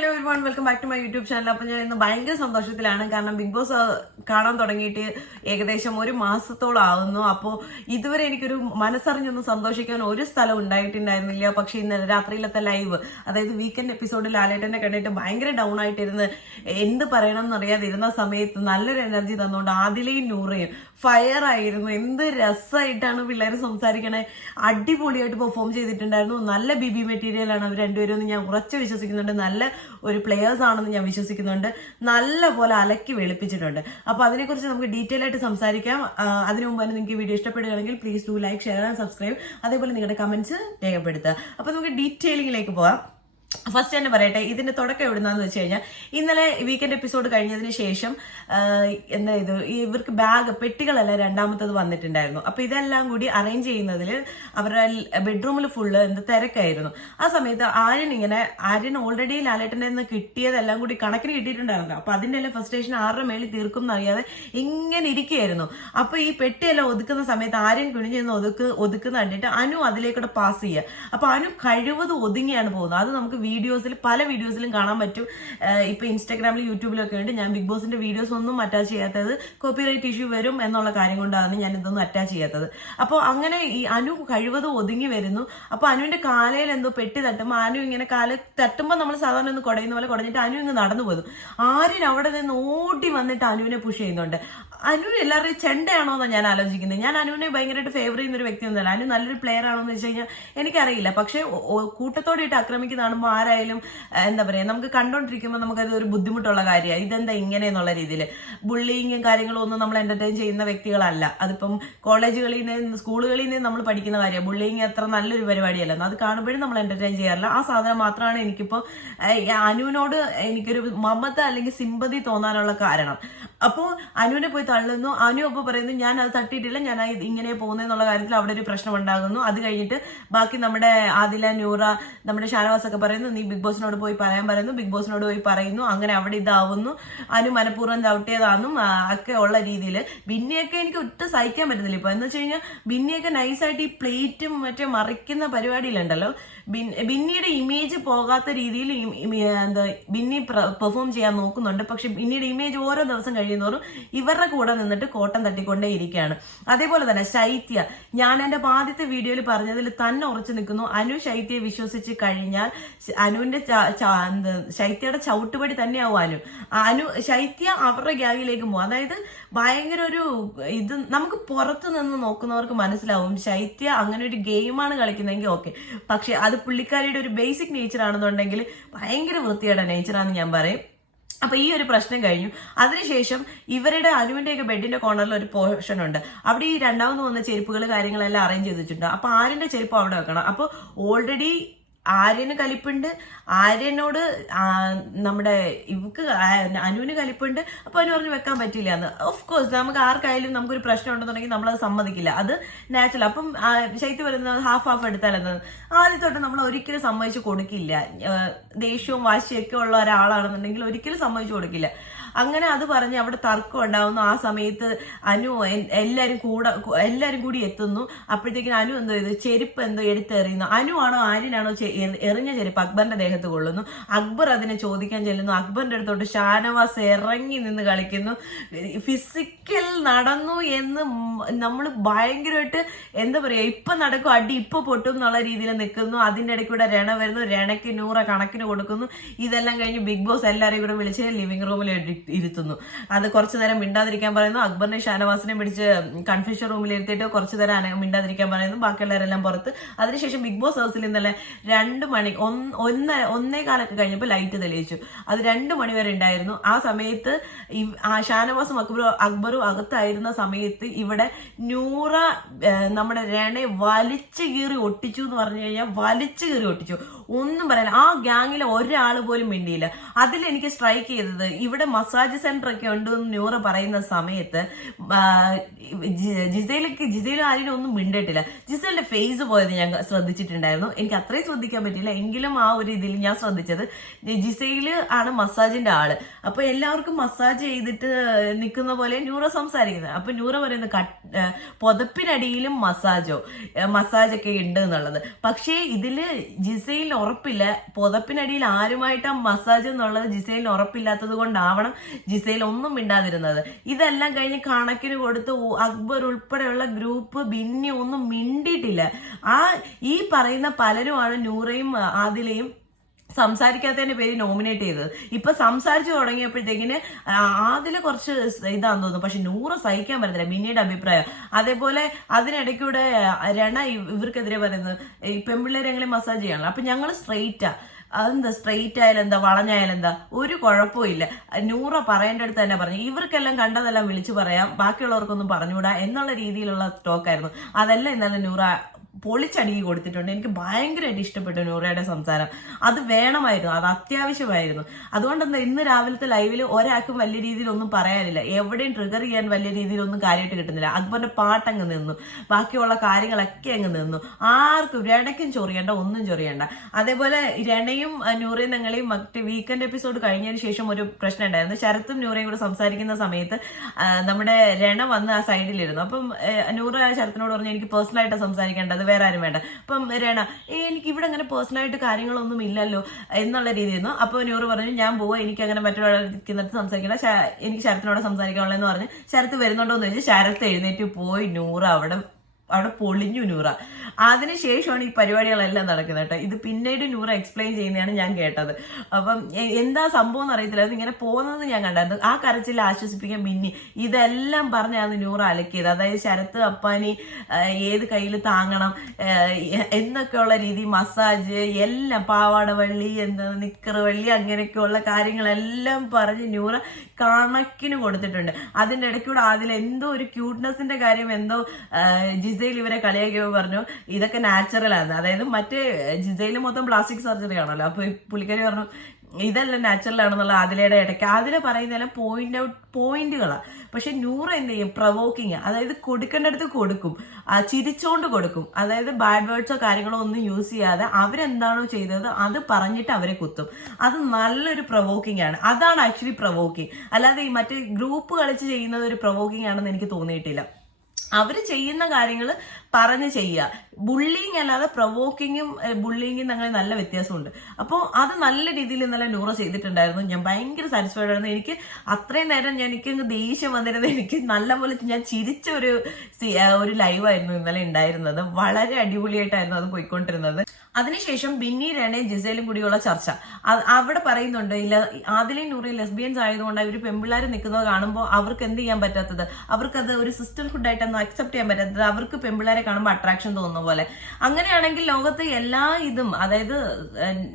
Hello everyone, welcome back to my YouTube channel. അപ്പോൾ ഞാൻ ഇന്ന് ഭയങ്കര സന്തോഷത്തിലാണ്. കാരണം ബിഗ് ബോസ് കാണാൻ തുടങ്ങിയിട്ട് ഏകദേശം 1 മാസത്തോളം ആവുന്നു. അപ്പോൾ ഇതുവരെ എനിക്കൊരു മനസ്സറിഞ്ഞൊന്നും സന്തോഷിക്കാൻ ഒരു സ്ഥലം ഉണ്ടായിട്ടുണ്ടായിരുന്നില്ല. പക്ഷെ ഇന്നലെ രാത്രിയിലത്തെ ലൈവ്, അതായത് വീക്കെൻഡ് എപ്പിസോഡിൽ ലാലേട്ടനെ കണ്ടിട്ട് ഭയങ്കര ഡൗൺ ആയിട്ടിരുന്ന് എന്ത് പറയണം എന്നറിയാതിരുന്ന സമയത്ത് നല്ലൊരു എനർജി തന്നുകൊണ്ട് ആദിലയും നൂറയും ഫയർ ആയിരുന്നു. എന്ത് രസമായിട്ടാണ് പിള്ളേർ സംസാരിക്കണേ. അടിപൊളിയായിട്ട് പെർഫോം ചെയ്തിട്ടുണ്ടായിരുന്നു. നല്ല ബിബി മെറ്റീരിയൽ ആണ് അവർ രണ്ടുപേരും എന്ന് ഞാൻ ഉറച്ചു വിശ്വസിക്കുന്നുണ്ട്. നല്ല ഒരു പ്ലെയേഴ്സ് ആണെന്ന് ഞാൻ വിശ്വസിക്കുന്നുണ്ട്. നല്ല പോലെ അലക്കി വെളുപ്പിച്ചിട്ടുണ്ട്. അപ്പൊ അതിനെക്കുറിച്ച് നമുക്ക് ഡീറ്റെയിൽ ആയിട്ട് സംസാരിക്കാം. അതിനു മുമ്പ് തന്നെ നിങ്ങൾക്ക് വീഡിയോ ഇഷ്ടപ്പെടുകയാണെങ്കിൽ please do like, share and subscribe. അതേപോലെ നിങ്ങളുടെ കമന്റ്സ് രേഖപ്പെടുത്തുക. അപ്പൊ നമുക്ക് ഡീറ്റെയിലിംഗിലേക്ക് പോവാം. ഫസ്റ്റ് തന്നെ പറയട്ടെ, ഇതിന്റെ തുടക്കം എവിടുന്നാന്ന് വെച്ച് കഴിഞ്ഞാൽ, ഇന്നലെ വീക്കെൻഡ് എപ്പിസോഡ് കഴിഞ്ഞതിന് ശേഷം എന്താ ഇത് ഇവർക്ക് ബാഗ് പെട്ടികളെല്ലാം രണ്ടാമത്തത് വന്നിട്ടുണ്ടായിരുന്നു. അപ്പൊ ഇതെല്ലാം കൂടി അറേഞ്ച് ചെയ്യുന്നതിൽ അവരുടെ ബെഡ്റൂമിൽ ഫുള്ള് തിരക്കായിരുന്നു. ആ സമയത്ത് ആര്യൻ ഓൾറെഡി ലാലേട്ടൻ്റെ നിന്ന് കിട്ടിയതെല്ലാം കൂടി കണക്കിന് കിട്ടിയിട്ടുണ്ടായിരുന്നു. അപ്പൊ അതിന്റെ എല്ലാം ഫ്രസ്ട്രേഷൻ 6 മേളിൽ തീർക്കും എന്നറിയാതെ ഇങ്ങനെ ഇരിക്കുകയായിരുന്നു. അപ്പൊ ഈ പെട്ടിയെല്ലാം ഒതുക്കുന്ന സമയത്ത് ആര്യൻ കുനിഞ്ഞെന്ന് ഒതുക്കുന്ന കണ്ടിട്ട് അനു അതിലേക്കൂടെ പാസ് ചെയ്യുക. അപ്പൊ അനു കഴിവത് ഒതുങ്ങിയാണ് പോകുന്നത്. അത് നമുക്ക് പല വീഡിയോസിലും കാണാൻ പറ്റും. ഇപ്പൊ ഇൻസ്റ്റാഗ്രാമിലും യൂട്യൂബിലും ഒക്കെ ഉണ്ട്. ഞാൻ ബിഗ് ബോസിന്റെ വീഡിയോസ് ഒന്നും അറ്റാച്ച് ചെയ്യാത്തത് കോപ്പിറൈറ്റ് ഇഷ്യൂ വരും എന്നുള്ള കാര്യം കൊണ്ടാണ് ഞാൻ ഇതൊന്നും അറ്റാച്ച് ചെയ്യാത്തത്. അപ്പോൾ അങ്ങനെ ഈ അനു കഴിവത് ഒതുങ്ങി വരുന്നു. അപ്പൊ അനുവിന്റെ കാലയിൽ എന്തോ പെട്ടി തട്ടുമ്പോൾ അനു ഇങ്ങനെ കാല് തട്ടുമ്പോൾ നമ്മൾ സാധാരണ ഒന്ന് കുടയുന്ന പോലെ കുടഞ്ഞിട്ട് അനു ഇങ്ങ് നടന്നു പോകുന്നു. ആര്യൻ അവിടെ നിന്ന് ഓടി വന്നിട്ട് അനുവിനെ പുഷ് ചെയ്യുന്നുണ്ട്. അനു എല്ലാവരുടെയും ചെണ്ടയാണോ എന്നാണ് ഞാൻ ആലോചിക്കുന്നത്. ഞാൻ അനുവിനെ ഭയങ്കരമായിട്ട് ഫേവർ ചെയ്യുന്ന ഒരു വ്യക്തിയൊന്നുമല്ല. അനു നല്ലൊരു പ്ലെയർ ആണോ എന്ന് വെച്ച് കഴിഞ്ഞാൽ എനിക്കറിയില്ല. പക്ഷെ കൂട്ടത്തോടെ ഇട്ട് ആക്രമിക്കുന്ന കാണുമ്പോൾ ആരായാലും എന്താ പറയാ, നമുക്ക് കണ്ടോണ്ടിരിക്കുമ്പോൾ നമുക്കത് ഒരു ബുദ്ധിമുട്ടുള്ള കാര്യമാണ്. ഇതെന്താ ഇങ്ങനെ എന്നുള്ള രീതിയിൽ ബുള്ളിങ്ങും കാര്യങ്ങളും ഒന്നും നമ്മൾ എന്റർടൈൻ ചെയ്യുന്ന വ്യക്തികളല്ല. അതിപ്പം കോളേജുകളിൽ നിന്ന് സ്കൂളുകളിൽ നിന്ന് നമ്മൾ പഠിക്കുന്ന കാര്യമാണ്. ബുള്ളിങ് അത്ര നല്ലൊരു പരിപാടിയല്ല. അത് കാണുമ്പോഴും നമ്മൾ എന്റർടൈൻ ചെയ്യാറില്ല. ആ സാധനം മാത്രമാണ് എനിക്കിപ്പോൾ അനുവിനോട് എനിക്കൊരു മമത അല്ലെങ്കിൽ സിമ്പതി തോന്നാനുള്ള കാരണം. അപ്പോൾ അനുവിനെ പോയി തള്ളുന്നു. അനു അപ്പോൾ പറയുന്നു ഞാൻ അത് തട്ടിയിട്ടില്ല, ഞാൻ ഇങ്ങനെ പോകുന്നതെന്നുള്ള കാര്യത്തിൽ അവിടെ ഒരു പ്രശ്നം ഉണ്ടാകുന്നു. അത് കഴിഞ്ഞിട്ട് ബാക്കി നമ്മുടെ ആദില, നൂറ, നമ്മുടെ ഷാനവാസ് ഒക്കെ പറയുന്നു നീ ബിഗ് ബോസിനോട് പോയി പറയാൻ പറയുന്നു. ബിഗ് ബോസിനോട് പോയി പറയുന്നു. അങ്ങനെ അവിടെ ഇതാവുന്നു. അനു മനഃപൂർവ്വം ചവിട്ടിയതാണെന്നും ഒക്കെ ഉള്ള രീതിയിൽ ബിന്നിയൊക്കെ എനിക്ക് ഒട്ടും സഹിക്കാൻ പറ്റുന്നില്ല. ഇപ്പൊ എന്ന് വെച്ച് കഴിഞ്ഞാൽ ബിന്നിയൊക്കെ നൈസായിട്ട് ഈ പ്ലേറ്റും മറ്റേ മറിക്കുന്ന പരിപാടിയിലുണ്ടല്ലോ, ബിന്നിയുടെ ഇമേജ് പോകാത്ത രീതിയിൽ എന്താ ബിന്നി പെർഫോം ചെയ്യാൻ നോക്കുന്നുണ്ട്. പക്ഷെ ബിന്നിയുടെ ഇമേജ് ഓരോ ദിവസം കഴിയുന്നോറും ഇവരുടെ കൂടെ നിന്നിട്ട് കോട്ടം തട്ടിക്കൊണ്ടേ ഇരിക്കുകയാണ്. അതേപോലെ തന്നെ ശൈത്യ, ഞാൻ എന്റെ ആദ്യത്തെ വീഡിയോയിൽ പറഞ്ഞതിൽ തന്നെ ഉറച്ചു നിൽക്കുന്നു. അനു ശൈത്യയെ വിശ്വസിച്ച് കഴിഞ്ഞാൽ അനുവിന്റെ ശൈത്യയുടെ ചവിട്ടുപടി തന്നെയാവും ശൈത്യ അവരുടെ ഗ്യാങ്ങിലേക്ക് പോകും. അതായത് ഭയങ്കര ഒരു ഇത് നമുക്ക് പുറത്തു നിന്ന് നോക്കുന്നവർക്ക് മനസ്സിലാവും ശൈത്യ അങ്ങനെ ഒരു ഗെയിമാണ് കളിക്കുന്നതെങ്കിൽ ഓക്കെ. പക്ഷെ അത് പുള്ളിക്കാരിയുടെ ഒരു ബേസിക് നേച്ചർ ആണെന്നുണ്ടെങ്കിൽ ഭയങ്കര വൃത്തിയുടെ നേച്ചറാണെന്ന് ഞാൻ പറയും. അപ്പൊ ഈ ഒരു പ്രശ്നം കഴിഞ്ഞു. അതിനുശേഷം ഇവരുടെ അനുവിന്റെയൊക്കെ ബെഡിന്റെ കോർണറിൽ ഒരു പോർഷൻ ഉണ്ട്. അവിടെ ഈ രണ്ടാമത് വന്ന ചെരുപ്പുകൾ കാര്യങ്ങളെല്ലാം അറേഞ്ച് ചെയ്തിട്ടുണ്ട്. അപ്പൊ ആര്യന്റെ ചെരുപ്പ് അവിടെ വെക്കണം. അപ്പൊ ഓൾറെഡി ആര്യന് കലിപ്പുണ്ട്, ആര്യനോട് നമ്മുടെ ഇവക്ക് അനുവിന് കലിപ്പുണ്ട്. അപ്പൊ അനു പറഞ്ഞ് വെക്കാൻ പറ്റില്ല എന്ന്. ഓഫ് കോഴ്സ് നമുക്ക് ആർക്കായാലും നമുക്കൊരു പ്രശ്നം ഉണ്ടെന്നുണ്ടെങ്കിൽ നമ്മളത് സമ്മതിക്കില്ല, അത് നാച്ചുറൽ. അപ്പം ശൈത്യം വരുന്നത് ഹാഫ് എടുത്താലെന്നത് ആദ്യം തൊട്ട് നമ്മൾ ഒരിക്കലും സമ്മതിച്ചു കൊടുക്കില്ല. ദേഷ്യവും വാശിയൊക്കെ ഉള്ള ഒരാളാണെന്നുണ്ടെങ്കിൽ ഒരിക്കലും സമ്മതിച്ചു കൊടുക്കില്ല. അങ്ങനെ അത് പറഞ്ഞ് അവിടെ തർക്കം ഉണ്ടാവുന്നു. ആ സമയത്ത് അനു എല്ലാരും കൂടി എത്തുന്നു. അപ്പോഴത്തേക്കും അനു എന്തോ ഇത് ചെരുപ്പ് എന്തോ എടുത്തെറിയുന്നു. അനു ആണോ ആര്യനാണോ എറിഞ്ഞ ചെരുപ്പ് അക്ബറിന്റെ ദേഹത്ത് കൊള്ളുന്നു. അക്ബർ അതിനെ ചോദിക്കാൻ ചെല്ലുന്നു. അക്ബറിന്റെ അടുത്തോട്ട് ഷാനവാസ് ഇറങ്ങി നിന്ന് കളിക്കുന്നു. ഫിസിക്കൽ നടന്നു എന്ന് നമ്മൾ ഭയങ്കരമായിട്ട് എന്താ പറയാ, ഇപ്പൊ നടക്കും അടി ഇപ്പൊ പൊട്ടും എന്നുള്ള രീതിയിൽ നിൽക്കുന്നു. അതിന്റെ ഇടയ്ക്കൂടെ രണ വരുന്നു. രണയ്ക്ക് 100 കണക്കിന് കൊടുക്കുന്നു. ഇതെല്ലാം കഴിഞ്ഞ് ബിഗ് ബോസ് എല്ലാവരെയും കൂടെ വിളിച്ച് ലിവിംഗ് റൂമിൽ ഇരുത്തുന്നു. അത് കുറച്ചു നേരം മിണ്ടാതിരിക്കാൻ പറയുന്നു. അക്ബറിനെ ഷാനവാസിനെ പിടിച്ച് കൺഫ്യൂഷൻ റൂമിൽ ഇരുത്തിയിട്ട് കുറച്ചു നേരം മിണ്ടാതിരിക്കാൻ പറയുന്നു. ബാക്കിയുള്ളവരെല്ലാം പുറത്ത്. അതിനുശേഷം ബിഗ് ബോസ് ഹൗസിൽ ഇന്നലെ 2 മണി 1:15 കഴിഞ്ഞപ്പോൾ ലൈറ്റ് തെളിയിച്ചു. അത് 2 മണി വരെ ഉണ്ടായിരുന്നു. ആ സമയത്ത് ഷാനവാസും അക്ബറും അകത്തായിരുന്ന സമയത്ത് ഇവിടെ നൂറ നമ്മുടെ രണെ വലിച്ചു കീറി ഒട്ടിച്ചു എന്ന് പറഞ്ഞു കഴിഞ്ഞാൽ വലിച്ചു കീറി ഒട്ടിച്ചു. ഒന്നും പറയാനില്ല. ആ ഗ്യാങ്ങിലെ ഒരാൾ പോലും മിണ്ടിയില്ല. അതിലെനിക്ക് സ്ട്രൈക്ക് ചെയ്തത് ഇവിടെ മസാജ് സെന്റർ ഒക്കെ ഉണ്ടെന്ന് നൂറ പറയുന്ന സമയത്ത് ജിസയിലും ആരും ഒന്നും മിണ്ടിട്ടില്ല. ജിസലിന്റെ ഫേസ് പോയത് ഞാൻ ശ്രദ്ധിച്ചിട്ടുണ്ടായിരുന്നു. എനിക്ക് അത്രയും ശ്രദ്ധിക്കാൻ പറ്റില്ല, എങ്കിലും ആ ഒരു ഇതിൽ ഞാൻ ശ്രദ്ധിച്ചത് ജിസയില് ആണ് മസാജിന്റെ ആള്. അപ്പൊ എല്ലാവർക്കും മസാജ് ചെയ്തിട്ട് നിൽക്കുന്ന പോലെ നൂറ സംസാരിക്കുന്നത്. അപ്പൊ നൂറ പറയുന്നത് പുതപ്പിനടിയിലും മസാജൊക്കെ ഉണ്ട് എന്നുള്ളത്. പക്ഷേ ഇതില് ജിസയിൽ ഉറപ്പില്ല, പുതപ്പിനടിയിൽ ആരുമായിട്ടാ മസാജ് എന്നുള്ളത് ജിസയിലിന് ഉറപ്പില്ലാത്തത് കൊണ്ടാവണം ജിസയിൽ ഒന്നും മിണ്ടാതിരുന്നത്. ഇതെല്ലാം കഴിഞ്ഞ് കണക്കിന് കൊടുത്ത് അക്ബർ ഉൾപ്പെടെയുള്ള ഗ്രൂപ്പ് ബിന്നി ഒന്നും മിണ്ടിയിട്ടില്ല. ഈ പറയുന്ന പലരുമാണ് നൂറയും ആദിലയും സംസാരിക്കാത്തതിന്റെ പേര് നോമിനേറ്റ് ചെയ്തത്. ഇപ്പൊ സംസാരിച്ചു തുടങ്ങിയപ്പോഴത്തേക്കിന് ആദില കുറച്ച് ഇതാന്ന് തോന്നുന്നു, പക്ഷെ നൂറ സഹിക്കാൻ പറ്റത്തില്ല ബിന്നിയുടെ അഭിപ്രായം. അതേപോലെ അതിനിടയ്ക്കൂടെ രണ ഇവർക്കെതിരെ പറയുന്നത് ഈ പെൺപിള്ളേരെ എങ്ങനെ മസാജ് ചെയ്യണം, അപ്പൊ ഞങ്ങൾ സ്ട്രെയിറ്റാ, അതെന്താ സ്ട്രെയിറ്റ് ആയാലും എന്താ, വളഞ്ഞായാലും എന്താ, ഒരു കുഴപ്പമില്ല. നൂറ പറയേണ്ട അടുത്ത് തന്നെ പറഞ്ഞു, ഇവർക്കെല്ലാം കണ്ടതെല്ലാം വിളിച്ചു പറയാം, ബാക്കിയുള്ളവർക്കൊന്നും പറഞ്ഞുകൂടാ എന്നുള്ള രീതിയിലുള്ള സ്റ്റോക്കായിരുന്നു. അതെല്ലാം ഇന്നലെ നൂറ പൊളിച്ചടുക്കി കൊടുത്തിട്ടുണ്ട്. എനിക്ക് ഭയങ്കരമായിട്ട് ഇഷ്ടപ്പെട്ടു നൂറയുടെ സംസാരം. അത് വേണമായിരുന്നു, അത് അത്യാവശ്യമായിരുന്നു. അതുകൊണ്ടെന്താ ഇന്ന് രാവിലത്തെ ലൈവിൽ ഒരാൾക്കും വലിയ രീതിയിൽ ഒന്നും പറയാനില്ല, എവിടെയും ട്രിഗർ ചെയ്യാൻ വലിയ രീതിയിലൊന്നും കാര്യമായിട്ട് കിട്ടുന്നില്ല. അക്ബറിന്റെ പാട്ടങ്ങ് നിന്നു, ബാക്കിയുള്ള കാര്യങ്ങളൊക്കെ അങ്ങ് നിന്നു. ആർക്കും രണയ്ക്കും ചൊറിയണ്ട, ഒന്നും ചൊറിയണ്ട. അതേപോലെ രണയും നൂറയും ഞങ്ങളെയും മറ്റേ വീക്കെൻഡ് എപ്പിസോഡ് കഴിഞ്ഞതിന് ശേഷം ഒരു പ്രശ്നം ഉണ്ടായിരുന്നു. ശരത്തും നൂറയും കൂടെ സംസാരിക്കുന്ന സമയത്ത് നമ്മുടെ രണ വന്ന് ആ സൈഡിലിരുന്നു. അപ്പം നൂറ ശരത്തിനോട് പറഞ്ഞു, എനിക്ക് പേഴ്സണലായിട്ട് സംസാരിക്കേണ്ടത്, വേറെ ആരും വേണ്ട. അപ്പം രണ എനിക്ക് ഇവിടെ അങ്ങനെ പേഴ്സണലായിട്ട് കാര്യങ്ങളൊന്നും ഇല്ലല്ലോ എന്നുള്ള രീതിയിരുന്നു. അപ്പൊ നൂറ് പറഞ്ഞു, ഞാൻ പോവാ, എനിക്ക് അങ്ങനെ മറ്റൊരാളിരിക്കുന്നിടത്ത് സംസാരിക്കണ്ട, എനിക്ക് ശരത്തിനോട് സംസാരിക്കാനുള്ളതെന്ന് പറഞ്ഞ് ശരത്ത് വരുന്നുണ്ടോ എന്ന് ചോദിച്ചു. ശരത്ത് എഴുന്നേറ്റ് പോയി. നൂറ് അവിടെ പൊളിഞ്ഞു നൂറ. അതിനുശേഷമാണ് ഈ പരിപാടികളെല്ലാം നടക്കുന്നത് കേട്ടോ. ഇത് പിന്നീട് നൂറ എക്സ്പ്ലെയിൻ ചെയ്യുന്നതാണ് ഞാൻ കേട്ടത്. അപ്പം എന്താ സംഭവം എന്ന് അറിയത്തില്ല, അത് ഇങ്ങനെ പോകുന്നത് ഞാൻ കണ്ടായിരുന്നു. ആ കരച്ചിൽ ആശ്വസിപ്പിക്കാൻ ബിന്നി ഇതെല്ലാം പറഞ്ഞാണ് നൂറ അലക്കിയത്. അതായത് ശരത്ത് അപ്പാനി ഏത് കയ്യിൽ താങ്ങണം എന്നൊക്കെയുള്ള രീതി, മസാജ് എല്ലാം, പാവാട വള്ളി, എന്താ നിക്കർ വള്ളി, അങ്ങനെയൊക്കെയുള്ള കാര്യങ്ങളെല്ലാം പറഞ്ഞ് നൂറ കണക്കിന് കൊടുത്തിട്ടുണ്ട്. അതിൻ്റെ ഇടയ്ക്കൂടെ അതിൽ എന്തോ ഒരു ക്യൂട്ട്നെസിന്റെ കാര്യം എന്തോ ജിസയിൽ ഇവരെ കളിയാക്കിയപ്പോൾ പറഞ്ഞു ഇതൊക്കെ നാച്ചുറൽ ആണ്. അതായത് മറ്റേ ജിസയിൽ മൊത്തം പ്ലാസ്റ്റിക് സർജറി ആണല്ലോ, അപ്പൊ പുള്ളിക്കാരി പറഞ്ഞു ഇതെല്ലാം നാച്ചുറൽ ആണെന്നുള്ള ആദിലയുടെ ഇടയ്ക്ക്. ആദില പറയുന്നതെല്ലാം പോയിന്റുകളാണ്. പക്ഷെ നൂറ എന്ത് ചെയ്യും, പ്രവോക്കിങ്, അതായത് കൊടുക്കേണ്ടടുത്ത് കൊടുക്കും, ചിരിച്ചോണ്ട് കൊടുക്കും. അതായത് ബാഡ് വേർഡ്സോ കാര്യങ്ങളോ ഒന്നും യൂസ് ചെയ്യാതെ അവരെന്താണോ ചെയ്തത് അത് പറഞ്ഞിട്ട് അവരെ കുത്തും. അത് നല്ലൊരു പ്രവോക്കിംഗ് ആണ്. അതാണ് ആക്ച്വലി പ്രവോക്കിംഗ്. അല്ലാതെ ഈ മറ്റേ ഗ്രൂപ്പ് കളിച്ച് ചെയ്യുന്നത് ഒരു പ്രവോക്കിംഗ് ആണെന്ന് എനിക്ക് തോന്നിയിട്ടില്ല. അവര് ചെയ്യുന്ന കാര്യങ്ങൾ പറഞ്ഞ് ചെയ്യുക. ബുള്ളിങ് അല്ലാതെ പ്രവോക്കിങ്ങും ബുള്ളിങ്ങും തമ്മിൽ നല്ല വ്യത്യാസമുണ്ട്. അപ്പോൾ അത് നല്ല രീതിയിൽ ഇന്നലെ നൂറ ചെയ്തിട്ടുണ്ടായിരുന്നു. ഞാൻ ഭയങ്കര സാറ്റിസ്ഫൈഡ് ആയിരുന്നു. എനിക്ക് അത്രയും നേരം എനിക്ക് ദേഷ്യം വന്നിരുന്നത്, എനിക്ക് നല്ലപോലെ ഞാൻ ചിരിച്ച ഒരു ലൈവായിരുന്നു ഇന്നലെ ഉണ്ടായിരുന്നത്. വളരെ അടിപൊളിയായിട്ടായിരുന്നു അത് പോയിക്കൊണ്ടിരുന്നത്. അതിനുശേഷം ബിന്നി രണയും ജിസയിലും കൂടിയുള്ള ചർച്ച. അവിടെ പറയുന്നുണ്ട്, ആദിലയും നൂറയും ലെസ്ബിയൻസ് ആയതുകൊണ്ട് ഇവർ പെൺപിള്ളേർ നിൽക്കുന്നത് കാണുമ്പോൾ അവർക്ക് എന്ത് ചെയ്യാൻ പറ്റാത്തത്, അവർക്കത് ഒരു സിസ്റ്റർഹുഡ് ആയിട്ടൊന്നും അക്സെപ്റ്റ് ചെയ്യാൻ പറ്റാത്തത്, അവർക്ക് പെൺപിള്ളേരെ കാണുമ്പോൾ അട്രാക്ഷൻ തോന്നുന്ന പോലെ. അങ്ങനെയാണെങ്കിൽ ലോകത്ത് എല്ലാ ഇതും, അതായത്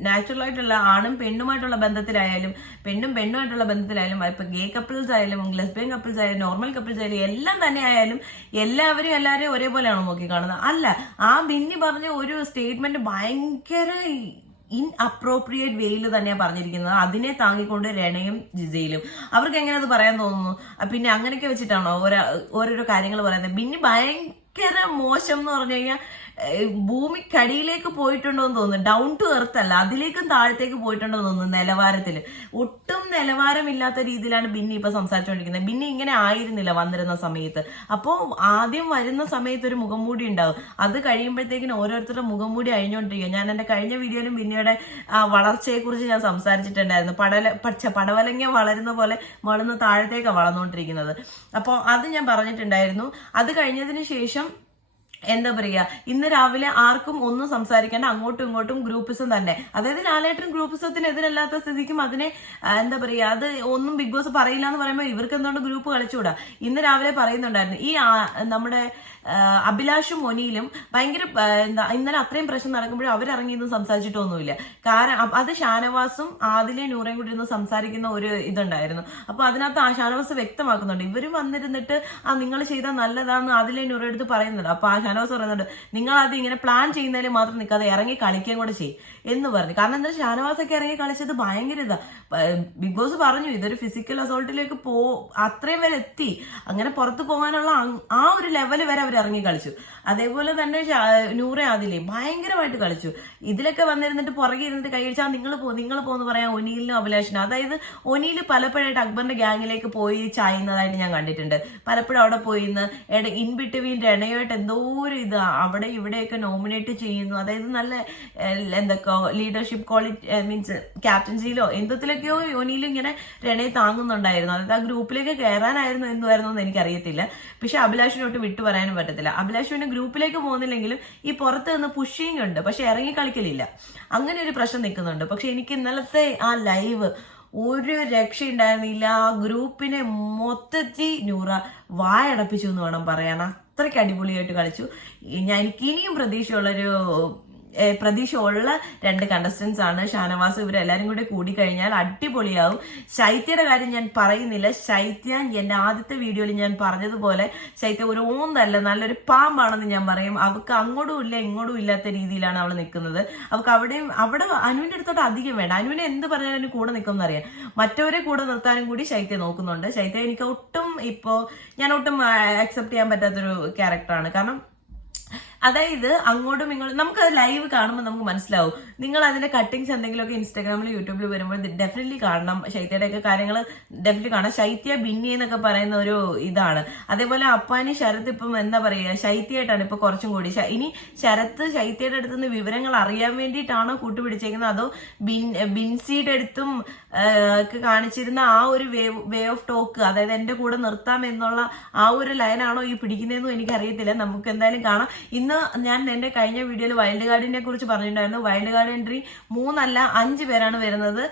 നാച്ചുറൽ ആയിട്ടുള്ള ആണും പെണ്ണുമായിട്ടുള്ള ബന്ധത്തിലായാലും പെണ്ണും പെണ്ണുമായിട്ടുള്ള ബന്ധത്തിലായാലും, ഇപ്പൊ ഗേ കപ്പിൾസ് ആയാലും ലെസ്ബിയൻ കപ്പിൾസ് ആയാലും നോർമൽ കപ്പിൾസ് ആയാലും എല്ലാം തന്നെ ആയാലും എല്ലാവരെയും ഒരേപോലെയാണോ നോക്കി കാണുന്നത്? അല്ല. ആ ബിന്നി പറഞ്ഞ ഒരു സ്റ്റേറ്റ്മെന്റ് ഭയങ്കര ഇൻഅപ്രോപ്രിയേറ്റ് വേയിൽ തന്നെയാണ് പറഞ്ഞിരിക്കുന്നത്. അതിനെ താങ്ങിക്കൊണ്ട് രണയും ജിസയിലും അവർക്ക് എങ്ങനെ അത് പറയാൻ തോന്നുന്നു? പിന്നെ അങ്ങനെയൊക്കെ വെച്ചിട്ടാണോ ഓരോരോ കാര്യങ്ങൾ പറയുന്നത്? ബിന്നി ഭയങ്കര മോശം എന്ന് പറഞ്ഞു കഴിഞ്ഞാൽ ഭൂമിക്കടിയിലേക്ക് പോയിട്ടുണ്ടോ എന്ന് തോന്നുന്നു. ഡൗൺ ടു എർത്ത് അല്ല, അതിലേക്കും താഴത്തേക്ക് പോയിട്ടുണ്ടോ എന്ന് തോന്നുന്നു. നിലവാരത്തിൽ ഒട്ടും നിലവാരമില്ലാത്ത രീതിയിലാണ് ബിന്നി ഇപ്പൊ സംസാരിച്ചുകൊണ്ടിരിക്കുന്നത്. ബിന്നി ഇങ്ങനെ ആയിരുന്നില്ല വന്നിരുന്ന സമയത്ത്. അപ്പോൾ ആദ്യം വരുന്ന സമയത്ത് ഒരു മുഖംമൂടി ഉണ്ടാവും, അത് കഴിയുമ്പോഴത്തേക്കിനും ഓരോരുത്തരുടെ മുഖംമൂടി അഴിഞ്ഞുകൊണ്ടിരിക്കുക. ഞാൻ എന്റെ കഴിഞ്ഞ വീഡിയോയിലും ബിന്നിയുടെ വളർച്ചയെ കുറിച്ച് ഞാൻ സംസാരിച്ചിട്ടുണ്ടായിരുന്നു. പടവലങ്ങ വളരുന്ന പോലെ വളർന്ന് താഴത്തേക്കാണ് വളർന്നുകൊണ്ടിരിക്കുന്നത്. അപ്പോൾ അത് ഞാൻ പറഞ്ഞിട്ടുണ്ടായിരുന്നു. അത് കഴിഞ്ഞതിന് ശേഷം എന്താ പറയുക, ഇന്ന് രാവിലെ ആർക്കും ഒന്നും സംസാരിക്കേണ്ട, അങ്ങോട്ടും ഇങ്ങോട്ടും ഗ്രൂപ്പിസം തന്നെ. അതായത് ലാലേട്ടൻ ഗ്രൂപ്പിസത്തിന് എതിരല്ലാത്ത സ്ഥിതിക്കും അതിനെ എന്താ പറയുക, അത് ഒന്നും ബിഗ് ബോസ് പറയില്ല എന്ന് പറയുമ്പോൾ ഇവർക്ക് എന്തുകൊണ്ട് ഗ്രൂപ്പ് കളിച്ചുകൂടാ? ഇന്ന് രാവിലെ പറയുന്നുണ്ടായിരുന്നു ഈ നമ്മുടെ അഭിലാഷും ഒനിയിലും ഭയങ്കര ഇന്നലെ അത്രയും പ്രശ്നം നടക്കുമ്പോഴും അവരിറങ്ങിയൊന്നും സംസാരിച്ചിട്ടൊന്നുമില്ല. കാരണം അത് ഷാനവാസും ആദിലയും നൂറയും കൂടി ഇരുന്ന് സംസാരിക്കുന്ന ഒരു ഇതുണ്ടായിരുന്നു. അപ്പൊ അതിനകത്ത് ആ ഷാനവാസ് വ്യക്തമാക്കുന്നുണ്ട്, ഇവരും വന്നിരുന്നിട്ട് നിങ്ങൾ ചെയ്താൽ നല്ലതാന്ന് ആദിലയും നൂറയും എടുത്ത് പറയുന്നുണ്ട്. അപ്പൊ ആ ഷാനവാസ് പറയുന്നുണ്ട് നിങ്ങൾ അത് ഇങ്ങനെ പ്ലാൻ ചെയ്യുന്നതിൽ മാത്രം നിൽക്കാതെ ഇറങ്ങി കളിക്കുകയും കൂടെ ചെയ്യും എന്ന് പറഞ്ഞു. കാരണം എന്താ ഷാനവാസ് ഒക്കെ ഇറങ്ങി കളിച്ചത് ഭയങ്കര ഇതാ. ബിഗ് ബോസ് പറഞ്ഞു ഇതൊരു ഫിസിക്കൽ അസോൾട്ടിലേക്ക് അത്രയും വരെ എത്തി. അങ്ങനെ പുറത്തു പോകാനുള്ള ആ ഒരു ലെവൽ വരെ അവർ ഇറങ്ങി കളിച്ചു. അതേപോലെ തന്നെ നൂറെ ആദിലേ ഭയങ്കരമായിട്ട് കളിച്ചു. ഇതിലൊക്കെ വന്നിരുന്നിട്ട് പുറകെ ഇരുന്നിട്ട് കൈയടിച്ചാൽ നിങ്ങൾ പോന്ന് പറയാൻ ഒനീലിനും അഭിലാഷിനും. അതായത് ഒനീൽ പലപ്പോഴായിട്ട് അക്ബറിന്റെ ഗ്യാങ്ങിലേക്ക് പോയി ചായുന്നതായിട്ട് ഞാൻ കണ്ടിട്ടുണ്ട്. പലപ്പോഴും അവിടെ പോയി ഇൻ ബിറ്റ്വീൻ രണയുമായിട്ട് എന്തോ ഒരു ഇത് അവിടെ ഇവിടെയൊക്കെ നോമിനേറ്റ് ചെയ്യുന്നു. അതായത് നല്ല എന്തൊക്കെ ലീഡർഷിപ്പ് ക്വാളിറ്റി മീൻസ് ക്യാപ്റ്റൻസിയിലോ എന്തൊത്തിലൊക്കെയോ ഒനീലും ഇങ്ങനെ രണയെ താങ്ങുന്നുണ്ടായിരുന്നു. അതായത് ആ ഗ്രൂപ്പിലേക്ക് കയറാനായിരുന്നു എന്തുവായിരുന്നു എന്ന് എനിക്കറിയത്തില്ല. പക്ഷെ അഭിലാഷിനോട്ട് വിട്ടു പറയാനും പറ്റത്തില്ല. അഭിലാഷിന് ഗ്രൂപ്പിലേക്ക് പോകുന്നില്ലെങ്കിലും ഈ പുറത്ത് നിന്ന് പുഷിങ് ഉണ്ട്, പക്ഷെ ഇറങ്ങി കളിക്കലില്ല. അങ്ങനെ ഒരു പ്രശ്നം നിൽക്കുന്നുണ്ട്. പക്ഷെ എനിക്ക് ഇന്നലത്തെ ആ ലൈവ് ഒരു രക്ഷയുണ്ടായിരുന്നില്ല. ആ ഗ്രൂപ്പിനെ മൊത്തത്തിൽ നൂറ വായടപ്പിച്ചു എന്ന് വേണം പറയാൻ. അത്രയ്ക്ക് അടിപൊളിയായിട്ട് കളിച്ചു. എനിക്ക് ഇനിയും പ്രതീക്ഷയുള്ള 2 കണ്ടസ്റ്റൻസ് ആണ് ഷാനവാസ്. ഇവരെല്ലാരും കൂടി കഴിഞ്ഞാൽ അടിപൊളിയാവും. ശൈത്യയുടെ കാര്യം ഞാൻ പറയുന്നില്ല. ശൈത്യ എന്റെ ആദ്യത്തെ വീഡിയോയിൽ ഞാൻ പറഞ്ഞതുപോലെ ശൈത്യ ഒരു ഓന്തല്ല, നല്ലൊരു പാമ്പാണെന്ന് ഞാൻ പറയും. അവൾക്ക് അങ്ങോട്ടും ഇല്ല ഇങ്ങോട്ടും ഇല്ലാത്ത രീതിയിലാണ് അവൾ നിൽക്കുന്നത്. അവൾക്ക് അവിടെ അനുവിന്റെ അടുത്തോട്ട് അധികം വേണ്ട. അനുവിനെ എന്ത് പറഞ്ഞാലും കൂടെ നിൽക്കുമെന്ന് അറിയാം. മറ്റവരെ കൂടെ നിർത്താനും കൂടി ശൈത്യ നോക്കുന്നുണ്ട്. ശൈത്യ എനിക്ക് ഞാൻ ഒട്ടും അക്സെപ്റ്റ് ചെയ്യാൻ പറ്റാത്തൊരു ക്യാരക്ടറാണ്. കാരണം അതായത് അങ്ങോട്ടും ഇങ്ങോട്ടും നമുക്ക് ലൈവ് കാണുമ്പോൾ നമുക്ക് മനസ്സിലാവും. നിങ്ങൾ അതിന്റെ കട്ടിങ്സ് എന്തെങ്കിലുമൊക്കെ ഇൻസ്റ്റാഗ്രാമിൽ യൂട്യൂബിൽ വരുമ്പോൾ ഡെഫിനറ്റ്ലി കാണണം. ശൈത്യയുടെ ഒക്കെ കാര്യങ്ങൾ ഡെഫിനറ്റ്ലി കാണാം. ശൈത്യ ബിന്നി എന്നൊക്കെ പറയുന്ന ഒരു ഇതാണ്. അതേപോലെ അപ്പാനി ശരത്ത് ഇപ്പം എന്താ പറയുക ശൈത്യമായിട്ടാണ് ഇപ്പൊ കുറച്ചും കൂടി. ഇനി ശരത്ത് ശൈത്യയുടെ അടുത്ത് നിന്ന് വിവരങ്ങൾ അറിയാൻ വേണ്ടിയിട്ടാണോ കൂട്ടുപിടിച്ചേക്കുന്നത്, അതോ ബിൻസിയുടെ അടുത്തും കാണിച്ചിരുന്ന ആ ഒരു വേ ഓഫ് ടോക്ക്, അതായത് എന്റെ കൂടെ നിർത്താം എന്നുള്ള ആ ഒരു ലൈനാണോ ഈ പിടിക്കുന്നതെന്നും എനിക്കറിയത്തില്ല. നമുക്ക് എന്തായാലും കാണാം. ഇന്ന് ഞാൻ എന്റെ കഴിഞ്ഞ വീഡിയോയിൽ വൈൽഡ് കാർഡിനെ കുറിച്ച് പറഞ്ഞിട്ടുണ്ടായിരുന്നു. വൈൽഡ് കാർഡ് എൻട്രി 3 അല്ല 5 പേരാണ് വരുന്നത്.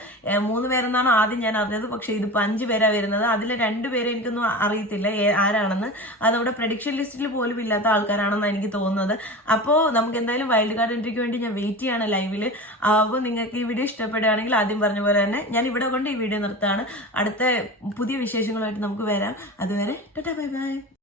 3 പേരെന്നാണ് ആദ്യം ഞാൻ അറിഞ്ഞത്. പക്ഷെ ഇതിപ്പോ 5 പേരാ വരുന്നത്. അതിൽ 2 പേരെ എനിക്കൊന്നും അറിയത്തില്ല ആരാണെന്ന്. അത് നമ്മുടെ പ്രഡിക്ഷൻ ലിസ്റ്റിൽ പോലും ഇല്ലാത്ത ആൾക്കാരാണെന്ന് എനിക്ക് തോന്നുന്നത്. അപ്പോൾ നമുക്ക് എന്തായാലും വൈൽഡ് കാർഡ് എൻട്രിക്ക് വേണ്ടി ഞാൻ വെയിറ്റ് ചെയ്യാണ് ലൈവില്. അപ്പോൾ നിങ്ങൾക്ക് ഈ വീഡിയോ ഇഷ്ടപ്പെടുകയാണെങ്കിൽ ആദ്യം പറഞ്ഞ പോലെ തന്നെ ഞാൻ ഇവിടെ കൊണ്ട് ഈ വീഡിയോ നിർത്താണ്. അടുത്ത പുതിയ വിശേഷങ്ങളുമായിട്ട് നമുക്ക് വരാം. അതുവരെ ടാറ്റാ ബൈ ബൈ.